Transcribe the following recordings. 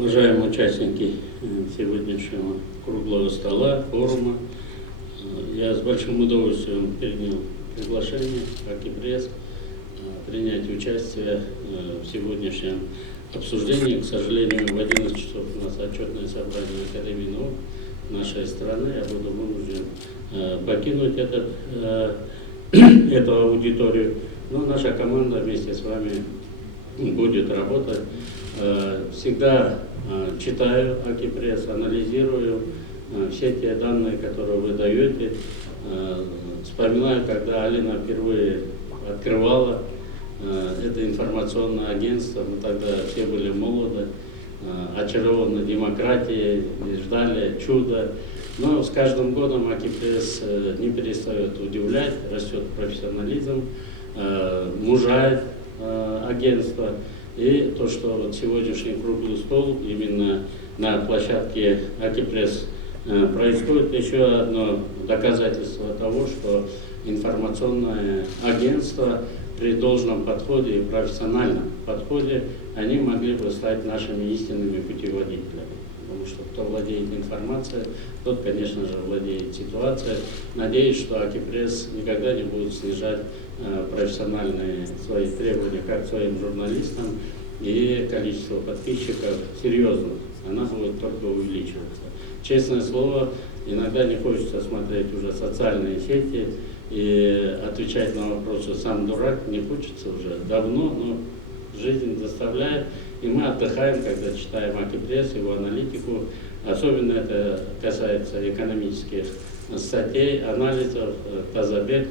Уважаемые участники сегодняшнего круглого стола, форума, я с большим удовольствием принял приглашение АКИ-пресс принять участие в сегодняшнем обсуждении. К сожалению, в 11 часов у нас отчетное собрание Академии наук нашей страны. Я буду вынужден покинуть эту аудиторию. Но наша команда вместе с вами будет работать. Всегда читаю АКИ-пресс, анализирую все те данные, которые вы даете. Вспоминаю, когда Алина впервые открывала это информационное агентство, мы тогда все были молоды, очарованы демократией, ждали чуда. Но с каждым годом АКИ-пресс не перестает удивлять, растет профессионализм, мужает агентство. И то, что вот сегодняшний круглый стол именно на площадке АКИ-пресс происходит, еще одно доказательство того, что информационное агентство при должном подходе и профессиональном подходе они могли бы стать нашими истинными путеводителями. Потому что кто владеет информацией, тот, конечно же, владеет ситуацией. Надеюсь, что АКИ-пресс никогда не будет снижать профессиональные свои требования как к своим журналистам, и количество подписчиков серьезных, она будет только увеличиваться. Честное слово, иногда не хочется смотреть уже социальные сети и отвечать на вопросы «сам дурак», не хочется уже давно, но жизнь заставляет, и мы отдыхаем, когда читаем АКИ-пресс, его аналитику. Особенно это касается экономических статей, анализов. Тазабек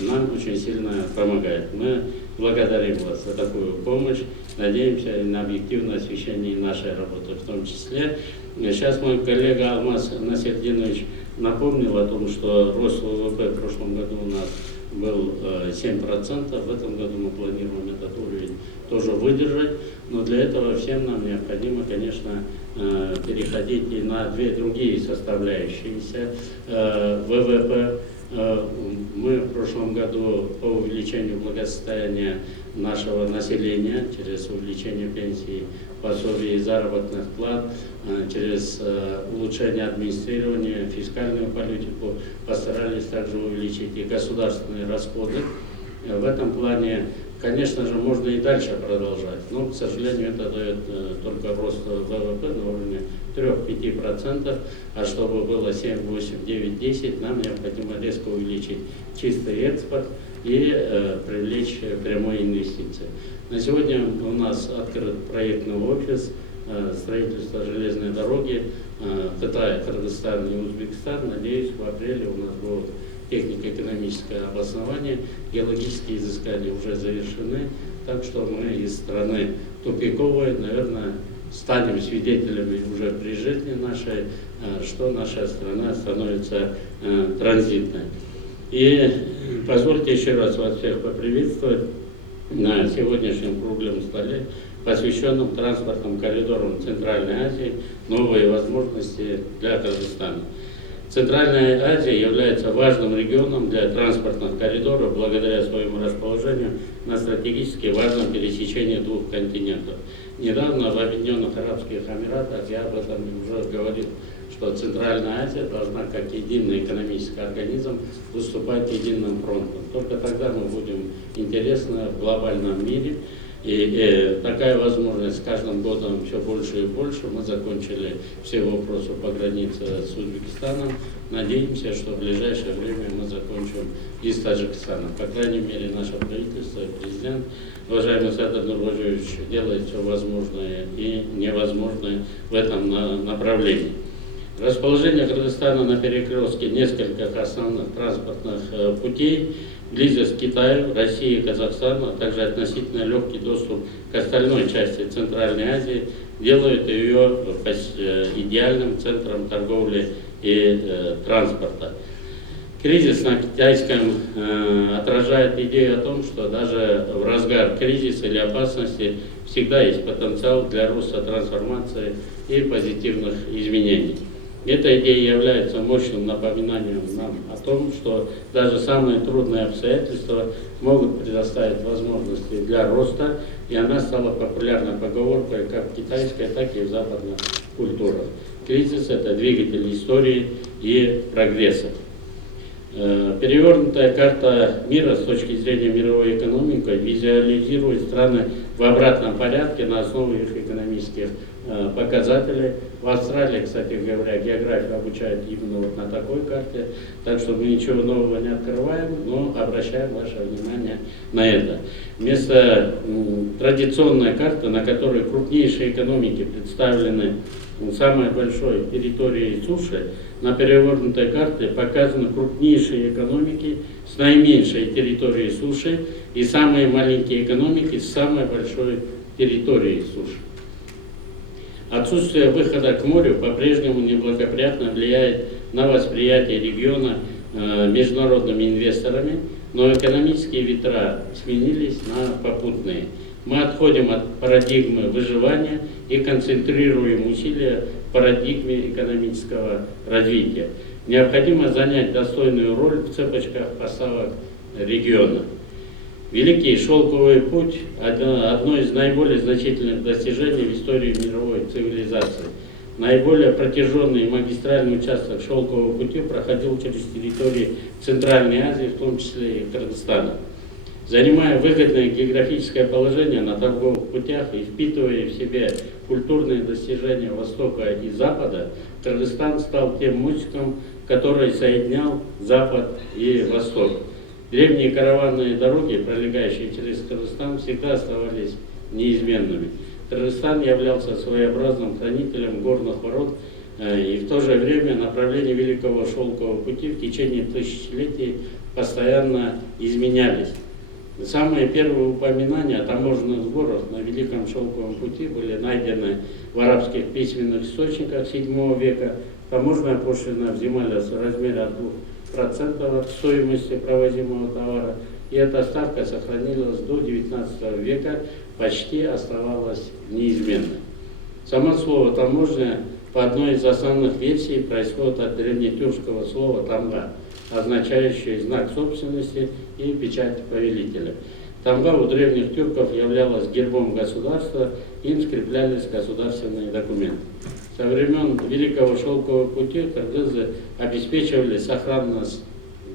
нам очень сильно помогает. Мы благодарим вас за такую помощь, надеемся на объективное освещение нашей работы в том числе. Сейчас мой коллега Алмаз Насердинович напомнил о том, что рост ВВП в прошлом году у нас был 7%, в этом году мы планируем этот уровень тоже выдержать, но для этого всем нам необходимо, конечно, переходить и на две другие составляющиеся ВВП. Мы в прошлом году по увеличению благосостояния нашего населения через увеличение пенсий, пособий и заработных плат, через улучшение администрирования, фискальную политику постарались также увеличить и государственные расходы. В этом плане, конечно же, можно и дальше продолжать, но, к сожалению, это дает только рост ВВП на уровне 3-5%, а чтобы было 7, 8, 9, 10, нам необходимо резко увеличить чистый экспорт и привлечь прямые инвестиции. На сегодня у нас открыт проектный офис строительства железной дороги Китай, Кыргызстан и Узбекистан. Надеюсь, в апреле у нас будет технико-экономическое обоснование, геологические изыскания уже завершены, так что мы из страны тупиковой, наверное, станем свидетелями уже при жизни нашей, что наша страна становится транзитной. И позвольте еще раз вас всех поприветствовать на сегодняшнем круглом столе, посвященном транспортным коридорам Центральной Азии, новые возможности для Казахстана. Центральная Азия является важным регионом для транспортных коридоров благодаря своему расположению на стратегически важном пересечении двух континентов. Недавно в Объединенных Арабских Эмиратах я об этом уже говорил, что Центральная Азия должна как единый экономический организм выступать единым фронтом. Только тогда мы будем интересны в глобальном мире. И такая возможность с каждым годом все больше и больше. Мы закончили все вопросы по границе с Узбекистаном. Надеемся, что в ближайшее время мы закончим и с Таджикистаном. По крайней мере, наше правительство и президент, уважаемый Садыр Нурбажевич, делает все возможное и невозможное в этом направлении. Расположение Кыргызстана на перекрестке нескольких основных транспортных путей, близость к Китаю, России и Казахстану, а также относительно легкий доступ к остальной части Центральной Азии делают ее идеальным центром торговли и транспорта. Кризис на китайском отражает идею о том, что даже в разгар кризиса или опасности всегда есть потенциал для роста, трансформации и позитивных изменений. Эта идея является мощным напоминанием нам о том, что даже самые трудные обстоятельства могут предоставить возможности для роста, и она стала популярной поговоркой как в китайской, так и в западных культурах. Кризис – это двигатель истории и прогресса. Перевернутая карта мира с точки зрения мировой экономики визуализирует страны в обратном порядке на основе их экономических показателей. В Австралии, кстати говоря, географию обучают именно вот на такой карте, так что мы ничего нового не открываем, но обращаем ваше внимание на это. Вместо традиционной карты, на которой крупнейшие экономики представлены самой большой территорией суши, на перевернутой карте показаны крупнейшие экономики с наименьшей территорией суши и самые маленькие экономики с самой большой территорией суши. Отсутствие выхода к морю по-прежнему неблагоприятно влияет на восприятие региона международными инвесторами, но экономические ветра сменились на попутные. Мы отходим от парадигмы выживания и концентрируем усилия в парадигме экономического развития. Необходимо занять достойную роль в цепочках поставок региона. Великий шелковый путь – одно из наиболее значительных достижений в истории мировой цивилизации. Наиболее протяженный магистральный участок шелкового пути проходил через территории Центральной Азии, в том числе и Кыргызстана. Занимая выгодное географическое положение на торговых путях и впитывая в себя культурные достижения Востока и Запада, Кыргызстан стал тем мостиком, который соединял Запад и Восток. Древние караванные дороги, пролегающие через Кыргызстан, всегда оставались неизменными. Кыргызстан являлся своеобразным хранителем горных ворот, и в то же время направления Великого Шелкового пути в течение тысячелетий постоянно изменялись. Самые первые упоминания о таможенных сборах на Великом Шелковом пути были найдены в арабских письменных источниках VII века. Таможенная пошлина взималась в размере от 2% от стоимости провозимого товара, и эта ставка сохранилась до XIX века, почти оставалась неизменной. Само слово «таможня» по одной из основных версий происходит от древнетюркского слова «тамга», означающее знак собственности и печать повелителя. Тамга у древних тюрков являлась гербом государства, им скреплялись государственные документы. Со времен Великого Шелкового пути кыргызы обеспечивали сохранность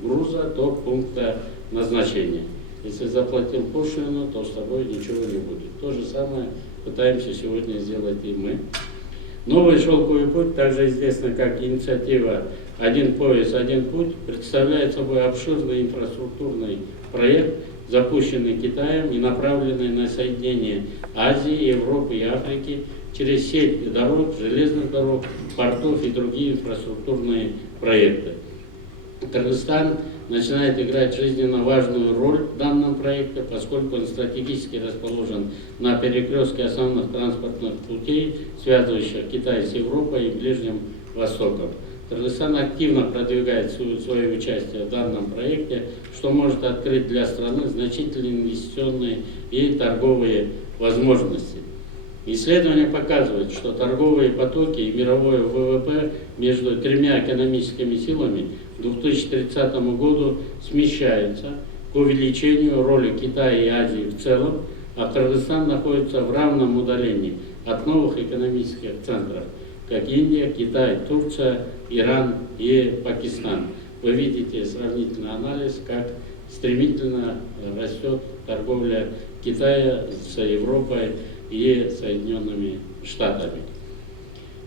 груза до пункта назначения. Если заплатил пошлину, то с тобой ничего не будет. То же самое пытаемся сегодня сделать и мы. Новый шелковый путь, также известный как инициатива «Один пояс, один путь», представляет собой обширный инфраструктурный проект, запущенный Китаем и направленный на соединение Азии, Европы и Африки через сеть дорог, железных дорог, портов и другие инфраструктурные проекты. Кыргызстан начинает играть жизненно важную роль в данном проекте, поскольку он стратегически расположен на перекрестке основных транспортных путей, связывающих Китай с Европой и Ближним Востоком. Кыргызстан активно продвигает свое участие в данном проекте, что может открыть для страны значительные инвестиционные и торговые возможности. Исследования показывают, что торговые потоки и мировое ВВП между тремя экономическими силами к 2030 году смещаются к увеличению роли Китая и Азии в целом, а Кыргызстан находится в равном удалении от новых экономических центров, как Индия, Китай, Турция, Иран и Пакистан. Вы видите сравнительный анализ, как стремительно растет торговля Китая с Европой и Соединенными Штатами.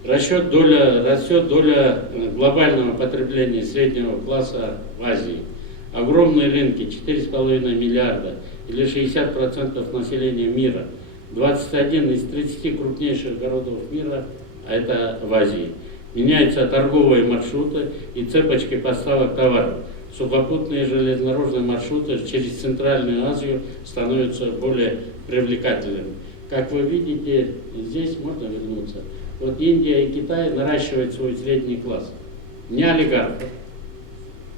Растет доля глобального потребления среднего класса в Азии. Огромные рынки, 4,5 миллиарда или 60% населения мира, 21 из 30 крупнейших городов мира, а это в Азии. Меняются торговые маршруты и цепочки поставок товаров. Сухопутные железнодорожные маршруты через Центральную Азию становятся более привлекательными. Как вы видите, здесь можно вернуться. Вот Индия и Китай наращивают свой средний класс. Не олигархов,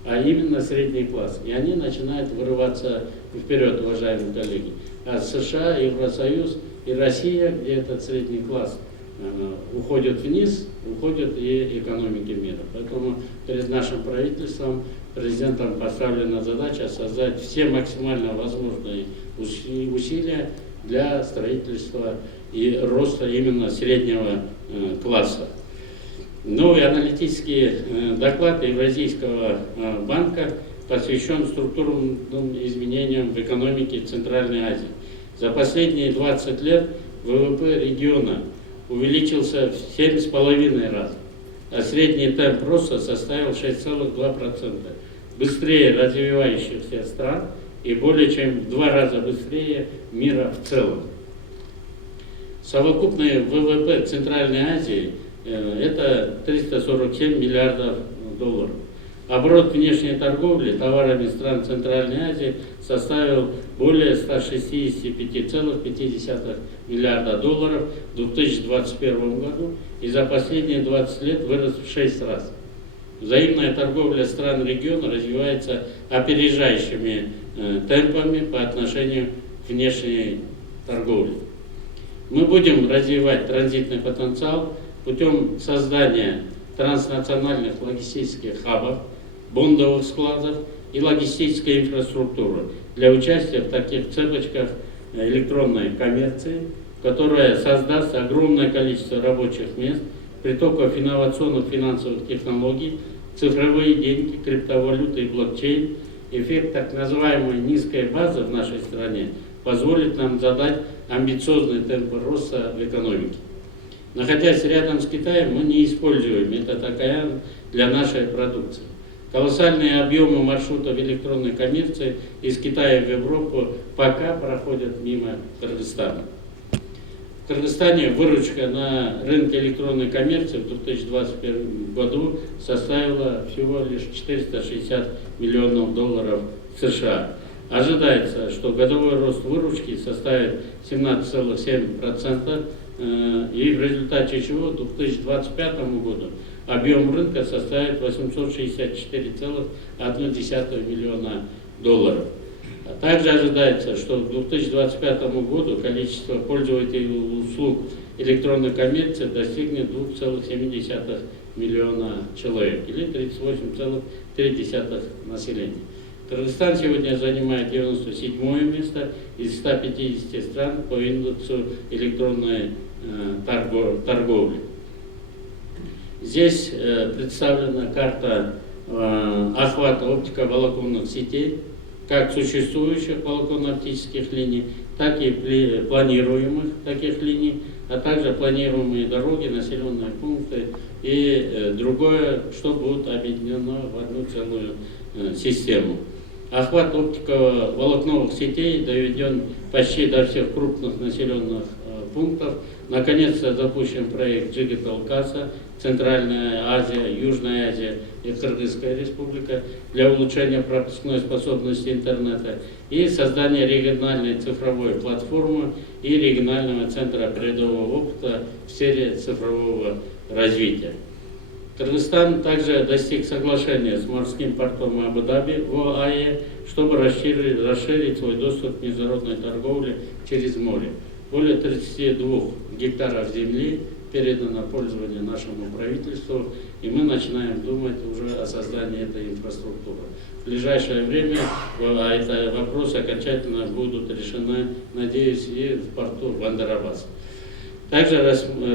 а именно средний класс. И они начинают вырываться вперед, уважаемые коллеги. А США, Евросоюз и Россия, где этот средний класс уходят вниз, уходят и экономики мира. Поэтому перед нашим правительством, президентом поставлена задача создать все максимально возможные усилия для строительства и роста именно среднего класса. Новый аналитический доклад Евразийского банка посвящен структурным изменениям в экономике Центральной Азии. За последние 20 лет ВВП региона увеличился в 7,5 раза, а средний темп роста составил 6,2%. Быстрее развивающихся стран и более чем в 2 раза быстрее мира в целом. Совокупный ВВП Центральной Азии это 347 миллиардов долларов. Оборот внешней торговли товарами стран Центральной Азии составил более 165,5 миллиарда долларов в 2021 году и за последние 20 лет вырос в 6 раз. Взаимная торговля стран региона развивается опережающими темпами по отношению к внешней торговле. Мы будем развивать транзитный потенциал путем создания транснациональных логистических хабов, бондовых складов и логистической инфраструктуры для участия в таких цепочках электронной коммерции, которая создаст огромное количество рабочих мест, притоков инновационных финансовых технологий, цифровые деньги, криптовалюты и блокчейн. Эффект так называемой низкой базы в нашей стране позволит нам задать амбициозные темпы роста в экономике. Находясь рядом с Китаем, мы не используем этот океан для нашей продукции. Колоссальные объемы маршрутов электронной коммерции из Китая в Европу пока проходят мимо Кыргызстана. В Кыргызстане выручка на рынке электронной коммерции в 2021 году составила всего лишь 460 миллионов долларов США. Ожидается, что годовой рост выручки составит 17,7%, и в результате чего к 2025 году объем рынка составит 864,1 миллиона долларов. А также ожидается, что к 2025 году количество пользователей услуг электронной коммерции достигнет 2,7 миллиона человек, или 38,3% населения. Кыргызстан сегодня занимает 97-е место из 150 стран по индексу электронной торговли. Здесь представлена карта охвата оптиковолоконных сетей, как существующих волоконно-оптических линий, так и планируемых таких линий, а также планируемые дороги, населенные пункты и другое, что будет объединено в одну целую систему. Охват оптиковолокновых сетей доведен почти до всех крупных населенных пунктов. Наконец-то запущен проект Digital Casa, Центральная Азия, Южная Азия и Кыргызская республика для улучшения пропускной способности интернета и создания региональной цифровой платформы и регионального центра передового опыта в сфере цифрового развития. Кыргызстан также достиг соглашения с морским портом Абу-Даби в ОАЭ, чтобы расширить свой доступ к международной торговле через море. Более 32 гектаров земли передано в пользование нашему правительству, и мы начинаем думать уже о создании этой инфраструктуры. В ближайшее время эти вопросы окончательно будут решены, надеюсь, и в порту Бандар-Аббас. Также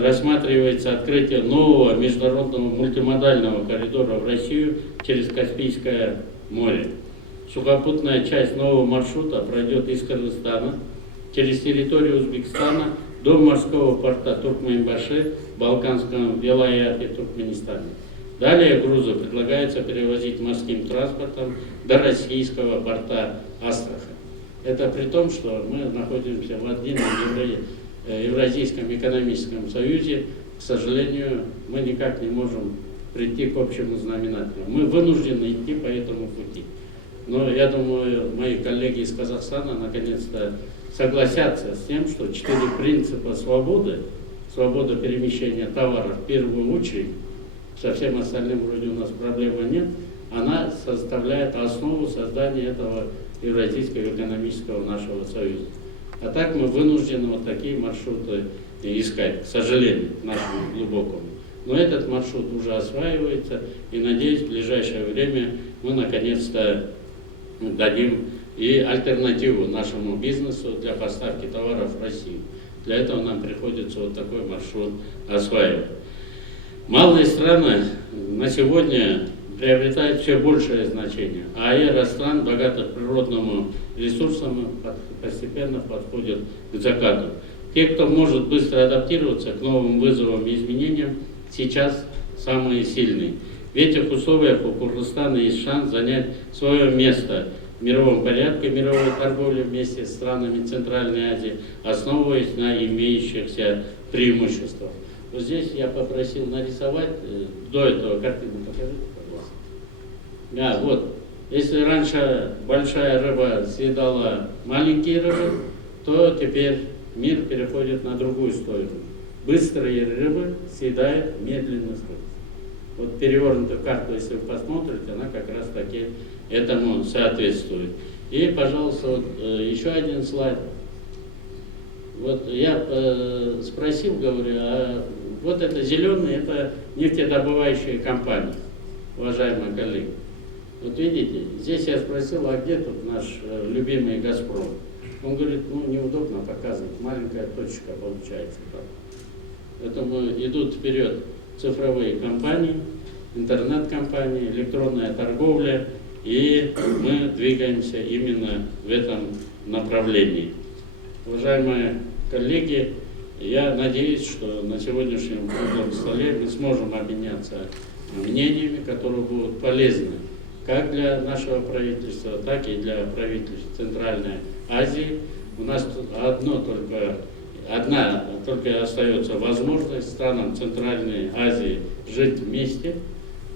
рассматривается открытие нового международного мультимодального коридора в Россию через Каспийское море. Сухопутная часть нового маршрута пройдет из Кыргызстана через территорию Узбекистана до морского порта Туркменбаши в Балканском вилаяте Туркменистана. Далее грузы предлагается перевозить морским транспортом до российского порта Астрахань. Это при том, что мы находимся в едином Евразийском экономическом союзе. К сожалению, мы никак не можем прийти к общему знаменателю. Мы вынуждены идти по этому пути. Но я думаю, мои коллеги из Казахстана наконец-то согласятся с тем, что 4 принципа свободы, свобода перемещения товаров в первую очередь, со всем остальным вроде у нас проблемы нет, она составляет основу создания этого Евразийского экономического нашего союза. А так мы вынуждены вот такие маршруты искать, к сожалению, к нашему глубокому. Но этот маршрут уже осваивается, и, надеюсь, в ближайшее время мы наконец-то дадим и альтернативу нашему бизнесу для поставки товаров в Россию. Для этого нам приходится вот такой маршрут осваивать. Малые страны на сегодня приобретают все большее значение, а эра стран, богатых природными ресурсами, постепенно подходит к закату. Те, кто может быстро адаптироваться к новым вызовам и изменениям, сейчас самые сильные. В этих условиях у Кыргызстана есть шанс занять свое место в мировом порядке, мировой торговли вместе с странами Центральной Азии, основываясь на имеющихся преимуществах. Вот здесь я попросил нарисовать, до этого картину покажите, пожалуйста. Вот. Если раньше большая рыба съедала маленькие рыбы, то теперь мир переходит на другую сторону. Быстрые рыбы съедают медленных рыб. Вот перевернутую карту, если вы посмотрите, она как раз таки этому соответствует. И, пожалуйста, вот, еще один слайд. Вот я спросил, говорю, а вот это зеленые, это нефтедобывающие компании, уважаемые коллеги. Вот видите, здесь я спросил, а где тут наш любимый «Газпром»? Он говорит, ну неудобно показывать, маленькая точка получается. Поэтому идут вперед цифровые компании, интернет-компании, электронная торговля, и мы двигаемся именно в этом направлении. Уважаемые коллеги, я надеюсь, что на сегодняшнем круглом столе мы сможем обменяться мнениями, которые будут полезны как для нашего правительства, так и для правительств Центральной Азии. У нас одна только остается возможность странам Центральной Азии жить вместе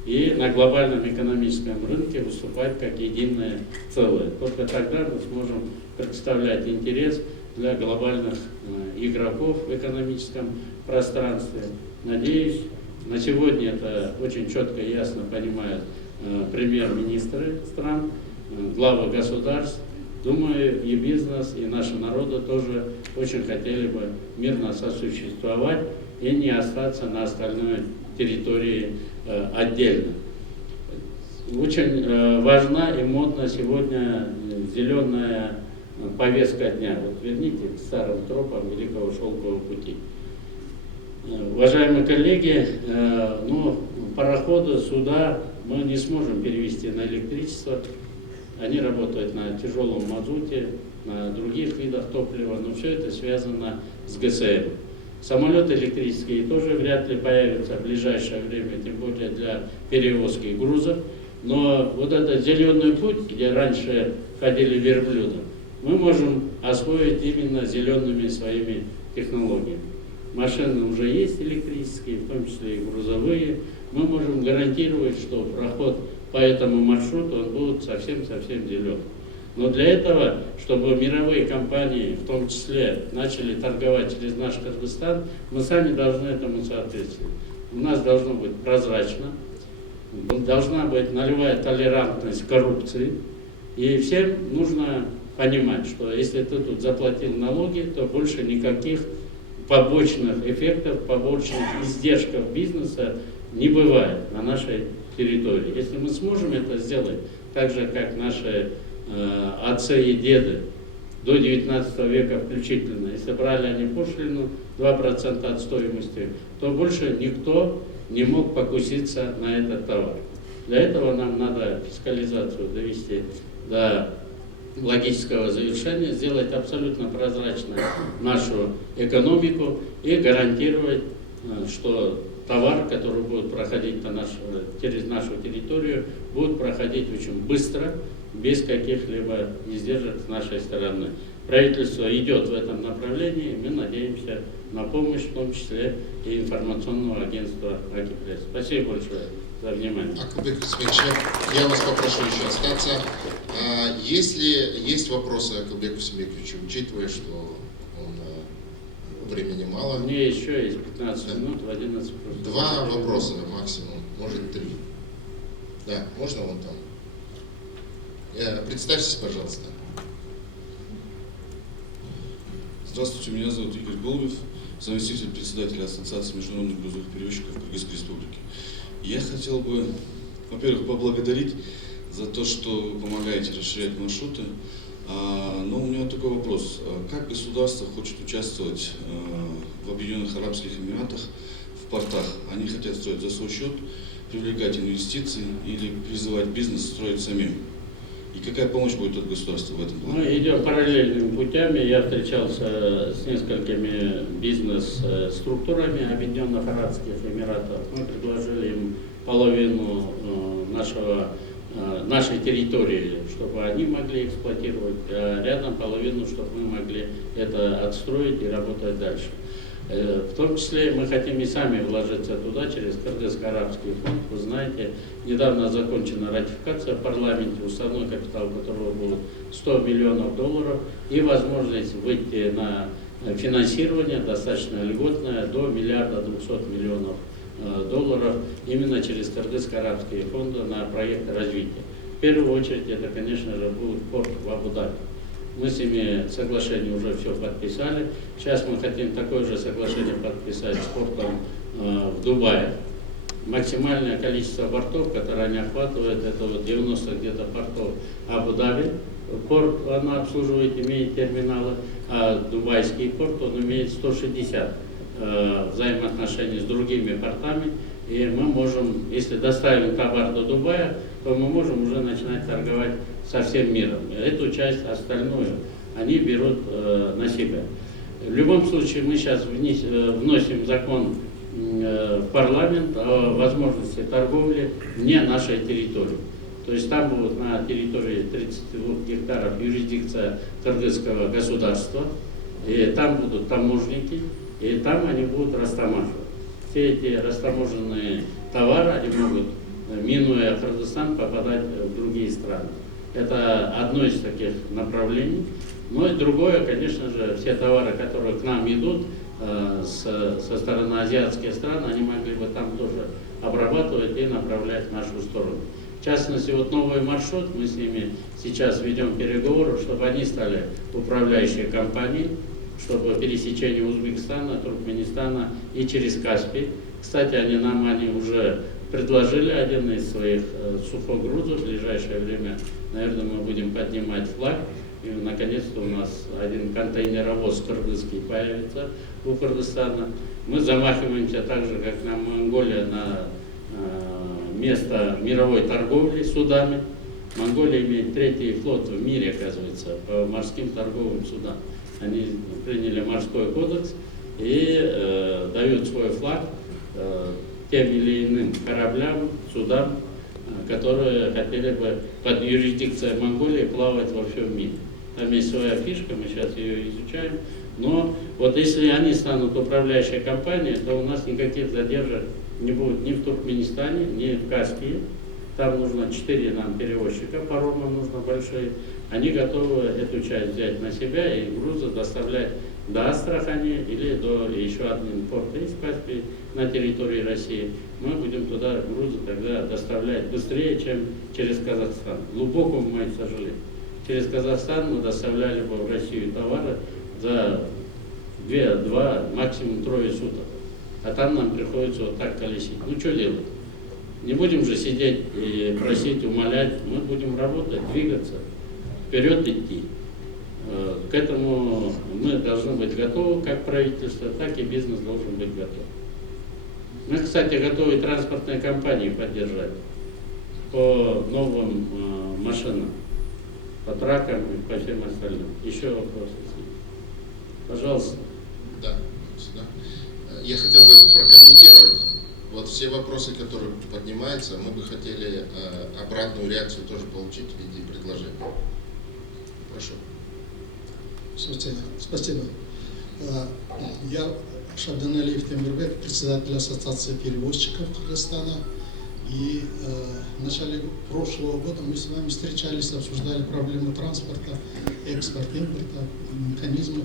и на глобальном экономическом рынке выступать как единое целое. Только тогда мы сможем представлять интерес для глобальных игроков в экономическом пространстве. Надеюсь, на сегодня это очень четко и ясно понимают премьер-министры стран, главы государств. Думаю, и бизнес, и наши народы тоже очень хотели бы мирно сосуществовать и не остаться на остальной территории отдельно. Очень важна и модна сегодня зеленая повестка дня. Вот верните к старым тропам Великого Шелкового пути. Уважаемые коллеги, пароходы, суда мы не сможем перевести на электричество. Они работают на тяжелом мазуте, на других видах топлива, но все это связано с ГСМ. Самолеты электрические тоже вряд ли появятся в ближайшее время, тем более для перевозки грузов. Но вот этот зеленый путь, где раньше ходили верблюды, мы можем освоить именно зелеными своими технологиями. Машины уже есть электрические, в том числе и грузовые. Мы можем гарантировать, что проход по этому маршруту он будет совсем-совсем зеленым. Но для этого, чтобы мировые компании, в том числе, начали торговать через наш Кыргызстан, мы сами должны этому соответствовать. У нас должно быть прозрачно, должна быть нулевая толерантность коррупции. И всем нужно понимать, что если ты тут заплатил налоги, то больше никаких побочных эффектов, побочных издержков бизнеса не бывает на нашей территории. Если мы сможем это сделать, так же, как наши отцы и деды до 19 века включительно, если брали они пошлину 2% от стоимости, то больше никто не мог покуситься на этот товар. Для этого нам надо фискализацию довести до логического завершения, сделать абсолютно прозрачной нашу экономику и гарантировать, что товар, который будет проходить через нашу территорию, будет проходить очень быстро, без каких-либо издержек с нашей стороны. Правительство идет в этом направлении, и мы надеемся на помощь, в том числе и информационного агентства «Акипресс». Спасибо большое за внимание. Акылбек Касымович, я вас попрошу еще остаться. Если есть вопросы Акылбеку Касымовичу, учитывая, что времени мало. Мне еще есть 15 минут, в 11 просто. Два вопроса максимум, может 3. Да, можно вон там. Представьтесь, пожалуйста. Здравствуйте, меня зовут Игорь Голубев. заместитель председателя Ассоциации международных грузовых перевозчиков Кыргызской Республики. Я хотел бы, во-первых, поблагодарить за то, что вы помогаете расширять маршруты. Но у меня такой вопрос. Как государство хочет участвовать в Объединенных Арабских Эмиратах в портах? Они хотят строить за свой счет, привлекать инвестиции или призывать бизнес строить самим? И какая помощь будет от государства в этом плане? Мы идем параллельными путями. Я встречался с несколькими бизнес-структурами Объединенных Арабских Эмиратов. Мы предложили им половину нашей территории, чтобы они могли эксплуатировать, а рядом половину, чтобы мы могли это отстроить и работать дальше. В том числе мы хотим и сами вложиться туда через Кыргызско-Арабский фонд. Вы знаете, недавно закончена ратификация в парламенте, уставной капитал которого был $100 миллионов, и возможность выйти на финансирование достаточно льготное до $1 200 миллионов именно через Кыргызско-Арабские фонды на проекты развития. В первую очередь это, конечно же, будет порт в Абу-Даби. Мы с ними соглашение уже все подписали. Сейчас мы хотим такое же соглашение подписать с портом в Дубае. Максимальное количество бортов, которое они охватывают, это вот 90 где-то портов Абу-Даби. Порт она обслуживает, имеет терминалы, а дубайский порт он имеет 160 взаимоотношений с другими портами. И мы можем, если доставим товар до Дубая, то мы можем уже начинать торговать со всем миром. Эту часть, остальную, они берут на себя. В любом случае, мы сейчас вносим закон в парламент о возможности торговли вне нашей территории. То есть там будет на территории 32 гектаров юрисдикция кыргызского государства, и там будут таможники, и там они будут растамаживать. Все эти растаможенные товары, они могут, минуя Кыргызстан, попадать в другие страны. Это одно из таких направлений. Но и другое, конечно же, все товары, которые к нам идут со стороны азиатских стран, они могли бы там тоже обрабатывать и направлять в нашу сторону. В частности, вот новый маршрут, мы с ними сейчас ведем переговоры, чтобы они стали управляющей компанией, чтобы пересечение Узбекистана, Туркменистана и через Каспий. Кстати, они уже предложили один из своих сухогрузов. В ближайшее время, наверное, мы будем поднимать флаг. И наконец-то у нас один контейнеровоз кыргызский появится у Кыргызстана. Мы замахиваемся так же, как на Монголия, на место мировой торговли судами. Монголия имеет 3-й флот в мире, оказывается, по морским торговым судам. Они приняли морской кодекс и дают свой флаг тем или иным кораблям, судам, которые хотели бы под юрисдикцией Монголии плавать во всем мире. Там есть своя фишка, мы сейчас ее изучаем. Но вот если они станут управляющей компанией, то у нас никаких задержек не будет ни в Туркменистане, ни в Каспии. Там нужно 4 нам перевозчика, парома нужно большие. Они готовы эту часть взять на себя и грузы доставлять до Астрахани или до еще один порт из Каспии на территории России. Мы будем туда грузы тогда доставлять быстрее, чем через Казахстан. Глубоко, мое сожаление. Через Казахстан мы доставляли бы в Россию товары за 2, максимум 3 суток. А там нам приходится вот так колесить. Ну что делать? Не будем же сидеть и просить, умолять. Мы будем работать, двигаться, вперед идти. К этому мы должны быть готовы, как правительство, так и бизнес должен быть готов. Мы, кстати, готовы транспортные компании поддержать по новым машинам, по тракам и по всем остальным. Еще вопросы? Пожалуйста. Да, сюда. Я хотел бы прокомментировать вот все вопросы, которые поднимаются. Мы бы хотели обратную реакцию тоже получить в виде предложений. Прошу. Спасибо. Я Шабданалиев Темирбек, председатель Ассоциации перевозчиков Кыргызстана. И в начале прошлого года мы с вами встречались, обсуждали проблемы транспорта, экспорта, импорта, механизмы.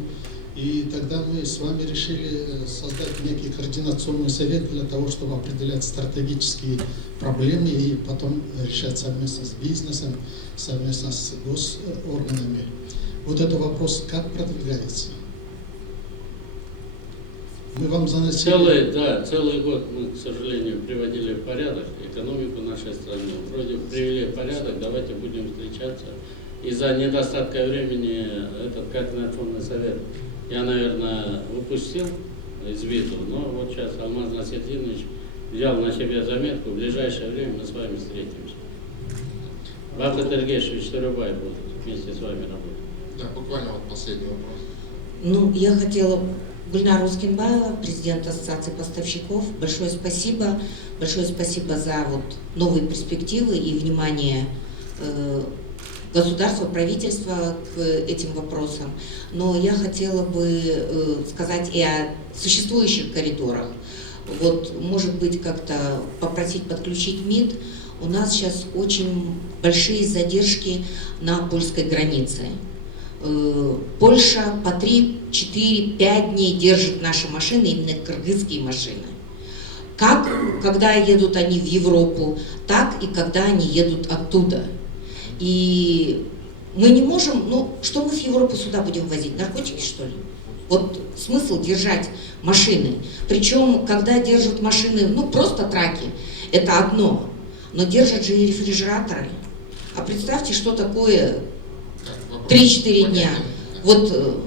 И тогда мы с вами решили создать некий координационный совет для того, чтобы определять стратегические проблемы и потом решать совместно с бизнесом, совместно с госорганами. Вот этот вопрос как продвигается? Мы вам заносили... Целый год мы, к сожалению, приводили в порядок экономику нашей страны. Вроде привели в порядок, давайте будем встречаться. Из-за недостатка времени этот Координационный совет я, наверное, упустил из виду, но вот сейчас Алмаз Насердинович взял на себя заметку, в ближайшее время мы с вами встретимся. Бахтат Эргешевич Турубай будет вместе с вами работать. Да, буквально вот последний вопрос. Ну, я хотела... Гульнара Ускенбаева, президент Ассоциации поставщиков. Большое спасибо за вот новые перспективы и внимание государства, правительства к этим вопросам. Но я хотела бы сказать и о существующих коридорах. Вот, может быть, как-то попросить подключить МИД. У нас сейчас очень большие задержки на польской границе. Польша по 3, 4, 5 дней держит наши машины, именно кыргызские машины. Как, когда едут они в Европу, так и когда они едут оттуда. И мы не можем, ну, что мы в Европу сюда будем возить? Наркотики, что ли? Вот смысл держать машины. Причем, когда держат машины, ну, просто траки, это одно. Но держат же и рефрижераторы. А представьте, что такое 3-4 дня. Вот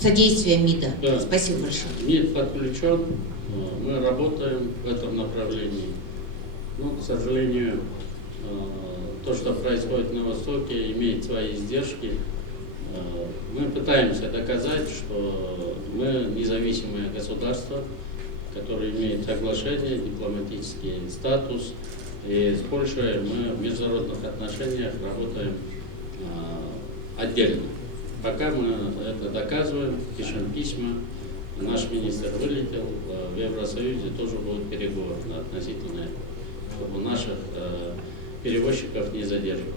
содействие МИДа. Да. Спасибо большое. МИД подключен, мы работаем в этом направлении. Но, к сожалению, то, что происходит на Востоке, имеет свои издержки. Мы пытаемся доказать, что мы независимое государство, которое имеет соглашение, дипломатический статус. И с Польшей мы в международных отношениях работаем отдельно. Пока мы это доказываем, пишем письма. Наш министр вылетел, в Евросоюзе тоже будут переговоры относительно этого, чтобы наших перевозчиков не задерживать.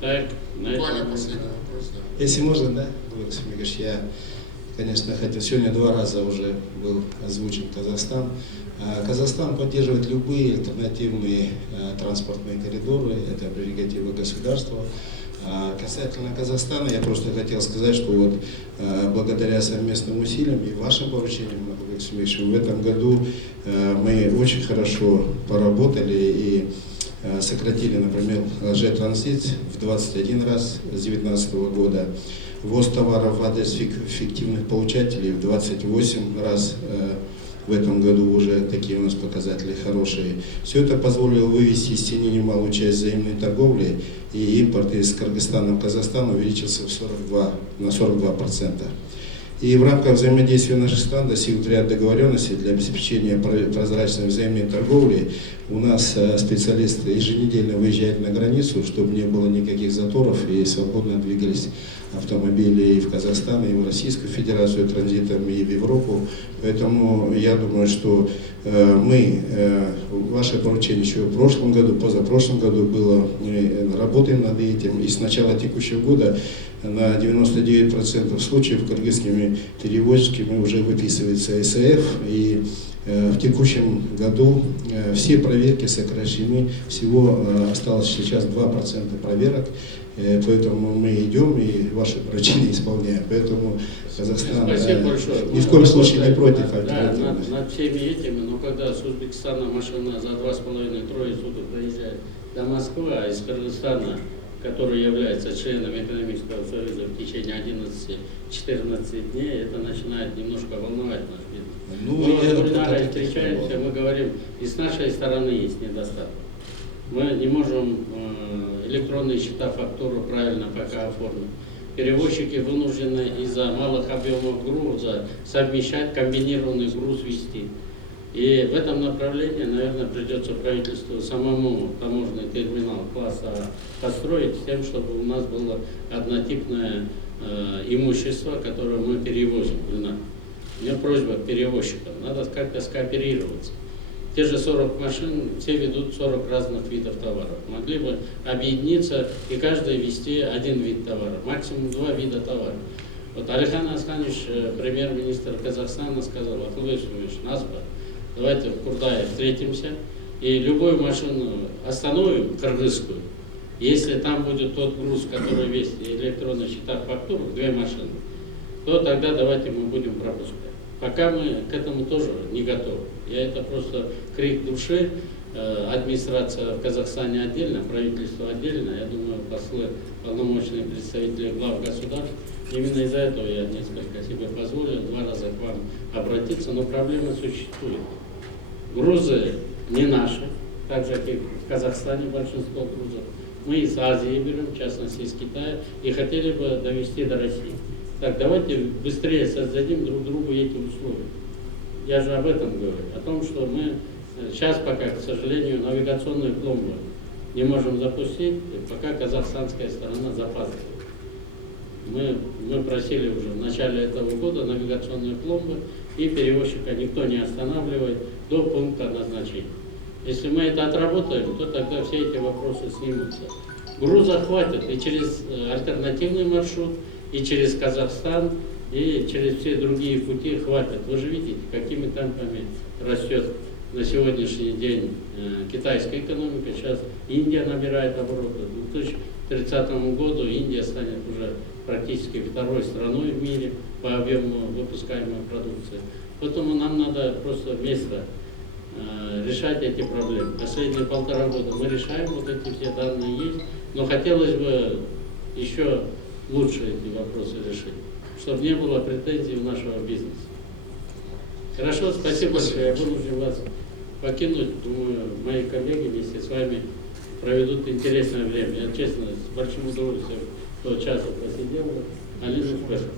Так, Буквально последний вопрос. Да. Если можно, да, Владимир Семенович, я, конечно, хотел, сегодня 2 раза уже был озвучен Казахстан. Казахстан поддерживает любые альтернативные транспортные коридоры, это прерогатива государства. Касательно Казахстана, я просто хотел сказать, что вот благодаря совместным усилиям и вашим поручениям, Владимир Семенович, в этом году мы очень хорошо поработали и сократили, например, лжетранзит в 21 раз с 2019 года, ввоз товаров в адрес фиктивных получателей в 28 раз. В этом году уже такие у нас показатели хорошие. Все это позволило вывести из тени немалую часть взаимной торговли, и импорт из Кыргызстана в Казахстан увеличился на 42%. И в рамках взаимодействия наших стран достигнут ряд договоренностей для обеспечения прозрачной взаимной торговли. У нас специалисты еженедельно выезжают на границу, чтобы не было никаких заторов и свободно двигались автомобили и в Казахстан, и в Российскую Федерацию транзитом, и в Европу. Поэтому я думаю, что мы, ваше поручение еще в прошлом году, позапрошлом году было, мы работаем над этим, и с начала текущего года на 99% случаев кыргызскими перевозчиками уже выписывается СФ, и в текущем году все проверки сокращены, всего осталось сейчас 2% проверок, поэтому мы идем и ваши поручения исполняем. Поэтому Казахстан ни в коем случае не против альтернативы. Да, над всеми этими, но когда с Узбекистана машина за 2,5-3 суток доезжает до Москвы, а из Кыргызстана, который является членом экономического союза, в течение 11-14 дней, это начинает немножко волновать наш бизнес. Мы с Гульнарой встречаемся, мы говорим, и с нашей стороны есть недостаток. Мы не можем электронные счета, фактуру правильно пока оформить. Перевозчики вынуждены из-за малых объемов груза совмещать, комбинированный груз вести. И в этом направлении, наверное, придется правительству самому таможенный терминал класса построить, с тем, чтобы у нас было однотипное имущество, которое мы перевозим. У меня просьба к перевозчикам, надо как-то скооперироваться. Те же 40 машин, все ведут 40 разных видов товаров. Могли бы объединиться и каждый вести один вид товара, максимум 2 вида товаров. Вот Алихан Асханович, премьер-министр Казахстана, сказал: Владимир Семенович, Назба, давайте в Курдае встретимся и любую машину остановим, кыргызскую. Если там будет тот груз, который весит электронный счета фактуру, 2 машины, то тогда давайте мы будем пропускать. Пока мы к этому тоже не готовы. Это просто крик души. Администрация в Казахстане отдельно, правительство отдельно. Я думаю, послы, полномочные представители глав государств. Именно из-за этого я несколько себе позволил 2 раза к вам обратиться, но проблема существует. Грузы не наши, так же, как и в Казахстане большинство грузов. Мы из Азии берем, в частности из Китая, и хотели бы довести до России. Так, давайте быстрее создадим друг другу эти условия. Я же об этом говорю, о том, что мы сейчас пока, к сожалению, навигационную пломбу не можем запустить, пока казахстанская сторона запаздывает. Мы просили уже в начале этого года навигационные пломбы, и перевозчика никто не останавливает до пункта назначения. Если мы это отработаем, то тогда все эти вопросы снимутся. Груза хватит и через альтернативный маршрут, и через Казахстан, и через все другие пути хватит. Вы же видите, какими темпами растет на сегодняшний день китайская экономика. Сейчас Индия набирает обороты. К 2030 году Индия станет уже практически 2-й страной в мире по объему выпускаемой продукции. Поэтому нам надо просто вместе решать эти проблемы. Последние 1,5 года мы решаем, вот эти все данные есть, но хотелось бы еще лучше эти вопросы решить, чтобы не было претензий у нашего бизнеса. Хорошо, спасибо большое. Я вынужден вас покинуть. Думаю, мои коллеги вместе с вами проведут интересное время. Я, честно, с большим удовольствием до часа посидел. Алина, спасибо.